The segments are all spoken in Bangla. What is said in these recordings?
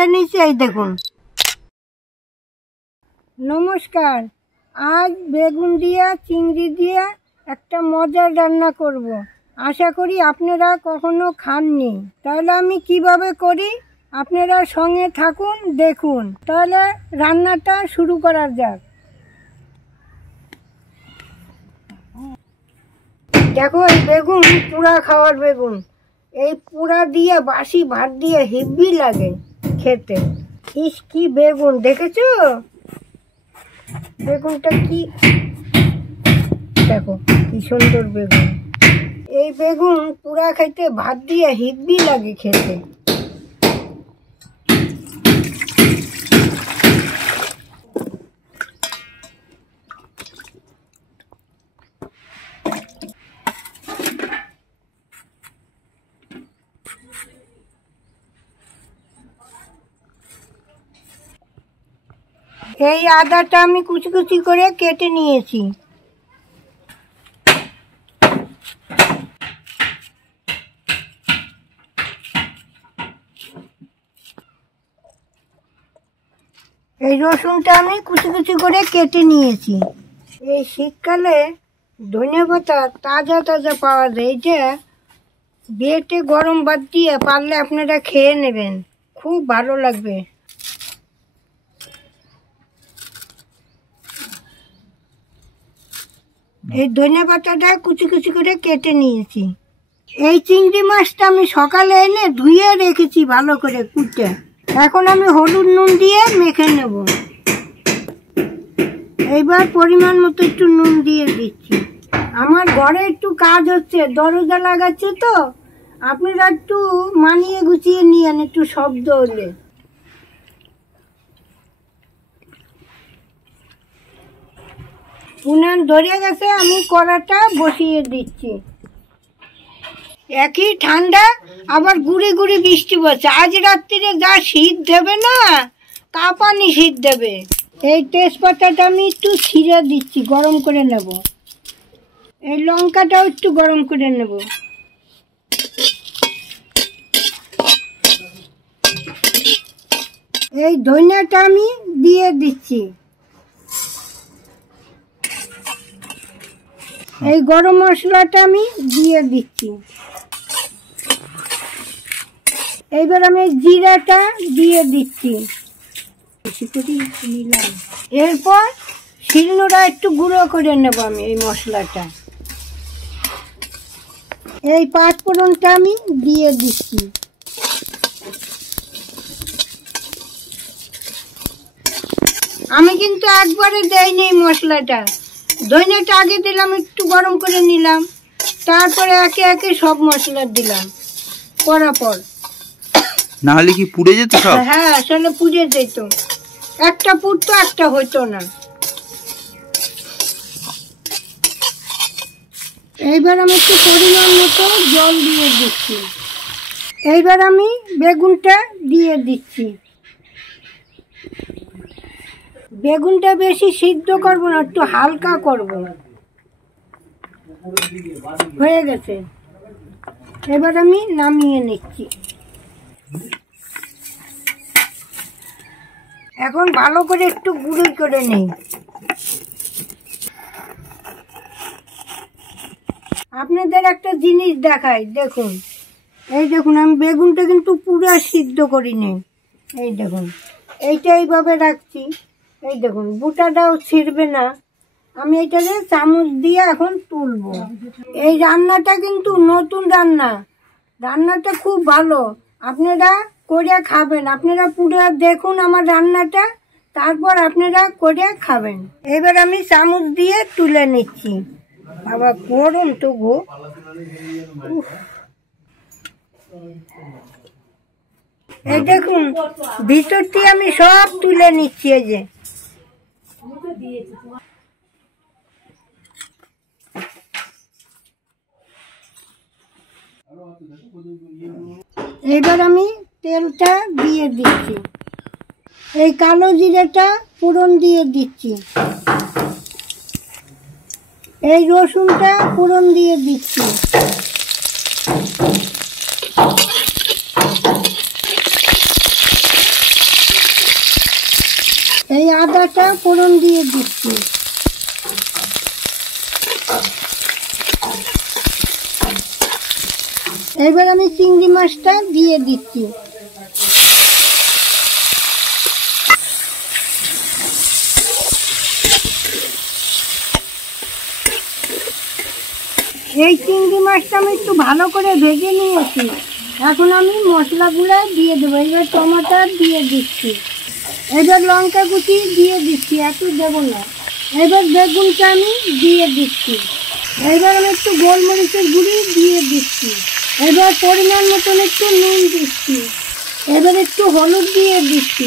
তুলে নিচ্ছি। এই দেখুন। নমস্কার, আজ বেগুন দিয়া চিংড়ি দিয়া একটা মজার রান্না করব। আশা করি আপনারা কখনো খাননি। তাহলে আমি কিভাবে করি আপনারা সঙ্গে থাকুন, দেখুন। তাহলে রান্নাটা শুরু করা যাক। দেখো, এই বেগুন পুরা খাওয়ার বেগুন। এই পুরা দিয়ে বাসি ভাত দিয়ে হেব্বি লাগে খেতে। ইস, কি বেগুন দেখেছো? বেগুনটা কি, দেখো কি সুন্দর বেগুন। এই বেগুন পুরা খাইতে ভাত দিয়ে হেব্বি লাগে খেতে। এই আদাটা আমি কুচি কুচি করে কেটে নিয়েছি। এই রসুনটা আমি কুচি কুচি করে কেটে নিয়েছি। এই শীতকালে ধনেপাতা তাজা তাজা পাওয়া যায়। এটা বেটে গরম ভাত দিয়ে পারলে আপনারা খেয়ে নেবেন, খুব ভালো লাগবে। এই ধনেপাতাটা কুচি কুচি করে কেটে নিয়েছি। এই চিংড়ি মাছটা আমি সকালে এনে ধুয়ে রেখেছি ভালো করে কুটে। এখন আমি হলুদ নুন দিয়ে মেখে নেব। এইবার পরিমাণ মতো একটু নুন দিয়ে দিচ্ছি। আমার ঘরে একটু কাজ হচ্ছে, দরজা লাগাচ্ছে, তো আপনারা একটু মানিয়ে গুছিয়ে নিয়েন, একটু শব্দ হলে। উনান ধরে গেছে, আমি কড়াটা বসিয়ে দিচ্ছি। একই ঠান্ডা, আবার গুড়ি গুড়ি বৃষ্টি পড়ছে। আজ রাত্রিরে যা শীত দেবে না, কাঁপানি শীত দেবে। এই তেজপাতাটা আমি একটু ছিঁড়ে দিচ্ছি, গরম করে নেব। এই লঙ্কাটাও একটু গরম করে নেব। এই ধনিয়াটা আমি দিয়ে দিচ্ছি। এই গরম মশলাটা আমি দিয়ে দিচ্ছি। এইবার আমি জিরাটা দিয়ে দিচ্ছি। এরপর শিলনোড়া একটু গুঁড়ো করে নেব আমি এই মশলাটা। এই পাঁচফোড়নটা আমি দিয়ে দিচ্ছি। আমি কিন্তু একবারে দেইনি এই মশলাটা। ধনিয়াটা আগে দিলাম, একটু গরম করে নিলাম, তারপরে একে একে সব মশলা দিলাম করার পর। না হলে কি পুড়ে যেত সব? হ্যাঁ, আসলে পুড়ে যেত। একটা পুড়তো, একটা হতো না। এইবার আমি একটু পরিমাণ মতো জল দিয়ে দিচ্ছি। এইবার আমি বেগুনটা দিয়ে দিচ্ছি। বেগুনটা বেশি সিদ্ধ করব না, একটু হালকা করব। হয়ে গেছে, এবার আমি নামিয়ে নিচ্ছি। এখন ভালো করে একটু গুঁড়ো করে নেই। আপনাদের একটা জিনিস দেখাই, দেখুন। এই দেখুন, আমি বেগুনটা কিন্তু পুরো সিদ্ধ করিনি। এই দেখুন, এইটা এইভাবে রাখছি। এই দেখুন, বুটাটাও ছিঁড়বে না। আমি এটাকে চামচ দিয়ে এখন তুলবো। এই রান্নাটা কিন্তু নতুন রান্না, রান্নাটা খুব ভালো। আপনারা করে খাবেন। আপনারা পুরো দেখুন আমার রান্নাটা, তারপর আপনারা করে খাবেন। এবার আমি চামচ দিয়ে তুলে নিচ্ছি। বাবা, গরম তো গো। এই দেখুন, ভিতর দিয়ে আমি সব তুলে নিচ্ছি। এই যে এবার আমি তেলটা দিয়ে দিচ্ছি। এই কালো জিরাটা ফোড়ন দিয়ে দিচ্ছি। এই রসুনটা ফোড়ন দিয়ে দিচ্ছি। এই আদাটা ফোড়ন দিয়ে দিচ্ছি। এবার আমি চিংড়ি মাছটা দিয়ে দিচ্ছি। এই চিংড়ি মাছটা আমি একটু ভালো করে ভেজে নিয়েছি। এখন আমি মশলাগুলো দিয়ে দেবো। এবার টমাটার দিয়ে দিচ্ছি, এবার লঙ্কা কুচি দিয়ে দিচ্ছি, একটু দেবো না। এবার বেগুনটা আমি দিয়ে দিচ্ছি। এবার আমি একটু গোলমরিচের গুঁড়ি দিয়ে দিচ্ছি। এবার পরিমাণ মতন একটু নুন দিচ্ছি। এবার একটু হলুদ দিয়ে দিচ্ছি।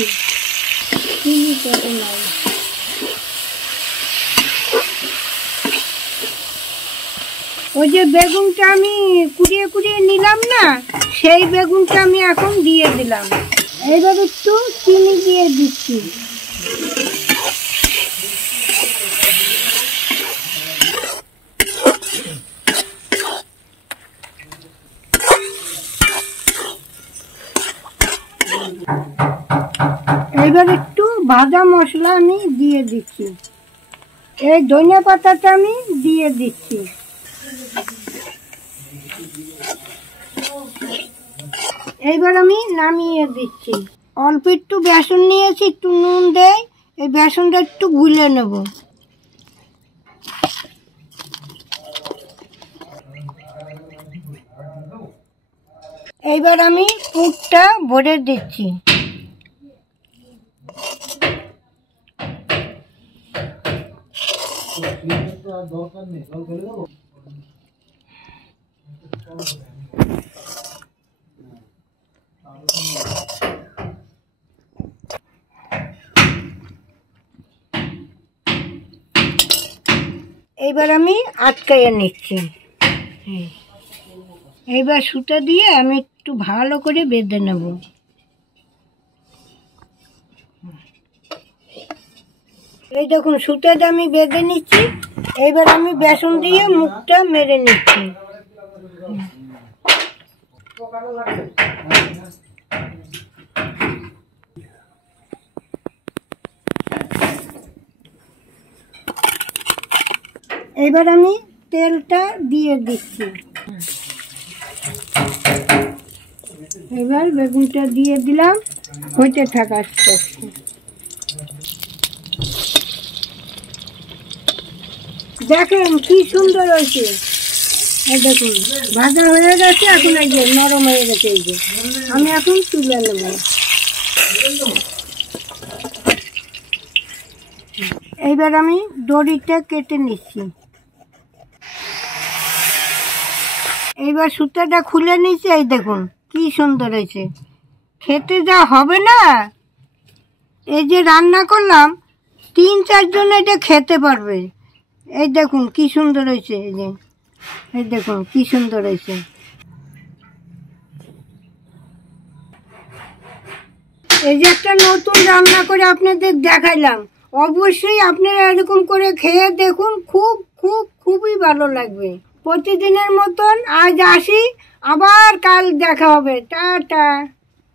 ওই যে বেগুনটা আমি কুড়িয়ে কুড়িয়ে নিলাম না, সেই বেগুনটা আমি এখন দিয়ে দিলাম। এবার একটু চিনি দিয়ে দিচ্ছি। এবার একটু ভাজা মশলা আমি দিয়ে দিচ্ছি। এই ধনিয়া পাতাটা আমি দিয়ে দিচ্ছি। এইবার আমি নামিয়ে দিচ্ছি। অল্প একটু বেসন নিয়েছি, একটু নুন দেয়, এই বেসনটা একটু গুলে নেব। এইবার আমি পুরটা ভরে দিচ্ছি। এইবার আমি আটকাইয়ে নিচ্ছি। এইবার সুতা দিয়ে আমি একটু ভালো করে বেঁধে নেব। এই দেখুন সুতাটা আমি বেঁধে নিচ্ছি। এইবার আমি বেসন দিয়ে মুখটা মেরে নিচ্ছি। এবার আমি তেলটা দিয়ে দিচ্ছি। এবার বেগুনটা দিয়ে দিলাম, হতে থাকা আস্তে আস্তে। দেখেন কি সুন্দর হয়েছে। এই দেখুন ভাজা হয়ে গেছে, এখন এই যে নরম হয়ে গেছে। এই যে আমি এখন তুলে নেব। এইবার আমি দড়িটা কেটে নিচ্ছি। এইবার সুতাটা খুলে নিচ্ছি। এই দেখুন কি সুন্দর হয়েছে, খেতে যা হবে না। এই যে রান্না করলাম, 3-4 জন এটা খেতে পারবে। এই দেখুন কি সুন্দর হয়েছে। এই যে এই দেখুন কি সুন্দর হয়েছে। এই যে একটা নতুন রান্না করে আপনাদের দেখাইলাম। অবশ্যই আপনারা এরকম করে খেয়ে দেখুন, খুবই ভালো লাগবে। প্রতিদিনের মতন আজ আসি, আবার কাল দেখা হবে। টাটা।